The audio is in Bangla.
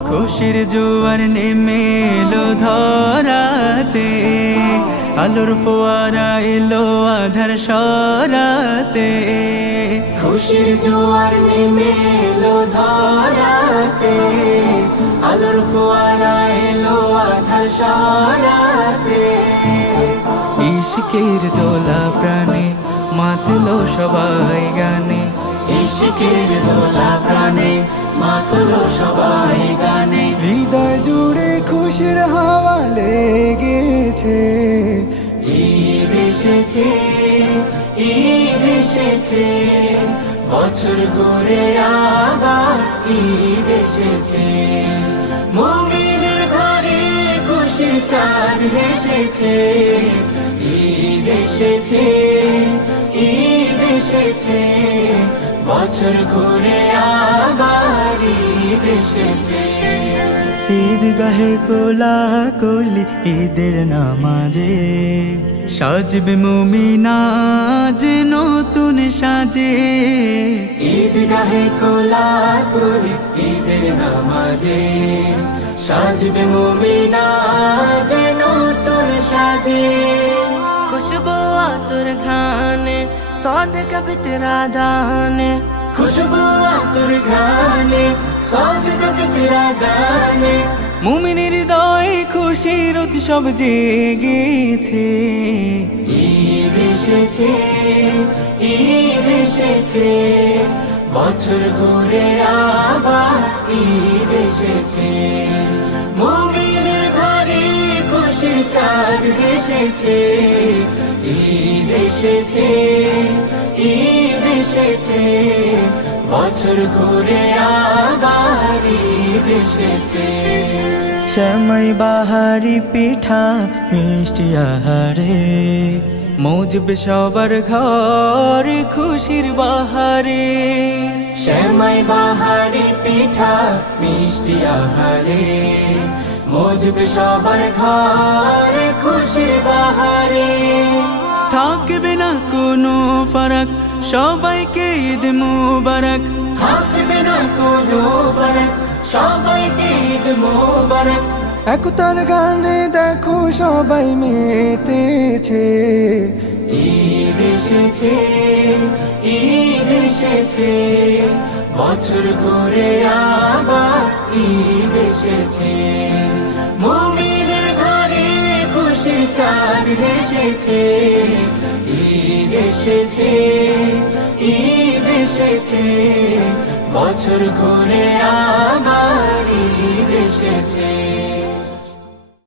খুশির জোয়ার নেমে এলো ধরাতে, আলোর ফোয়ারা এলো আধার সরাতে। খুশির জোয়ার নেমে এলো ধরাতে, আলোর ফোয়ারা এলো আধার সরাতে। ইশকের দোলা প্রাণে মাতলো সবাই গানে, ইশকের দোলা প্রাণে মাতলো সবাই গানে। হৃদয় জুড়ে খুশির হাওয়া লেগেছে। ঈদ এসেছে, ঈদ এসেছে, বছর ঘুরে আবার ঈদ এসেছে। মুমিনের ঘরে খুশির চাঁদ এসেছে। ঈদ এসেছে, ঈদ এসেছে, বছর ঘুরে আবার ঈদ এসেছে। ঈদগাহে কোলাকুলি ঈদের নামাজে, সাজবে মুমিনাজ নতুন সাজে। ঈদগাহে কোলাকুলি ঈদের নামাজে, সাজবে মুমিনাজ নতুন সাজে। खुशबू आतुर घाने सौदका फितरा दाने, খুশবু আতর ঘ্রাণে সাদকা ফিতরা দানে। মুমিনের হৃদয়ে খুশির উৎসব জেগেছে। ঈদ এসেছে, ঈদ এসেছে, বছর ঘুরে আবার ঈদ এসেছে। মুমিনের ঘরে খুশির চাঁদ এসেছে। ঈদ এসেছে, ঈদ এসেছে, বছর ঘুরে আবার ঈদ এসেছে। শ্যামাই বাহারি পিঠা মিষ্টি আহারে, মৌজবে সবার ঘর খুশির বাহারে। শ্যামাই বাহারি পিঠা মিষ্টি আহারে, মজবে সবার ঘরে খুশির বাহারে। থাকবে না কোনো ফারাক, সবাইকে ঈদ মুবারক। থাকবে না কোনো ফারাক, সবাইকে ঈদ মোবারক। একতার গানে দেখো সবাই মেতেছে। ঈদ এসেছে, ঈদ এসেছে, বছর ঘুরে আবার ঈদ এসেছে। মুমিনের ঘরে খুশির চাঁদ এসেছে। ঈদ এসেছে, ঈদ এসেছে, বছর ঘুরে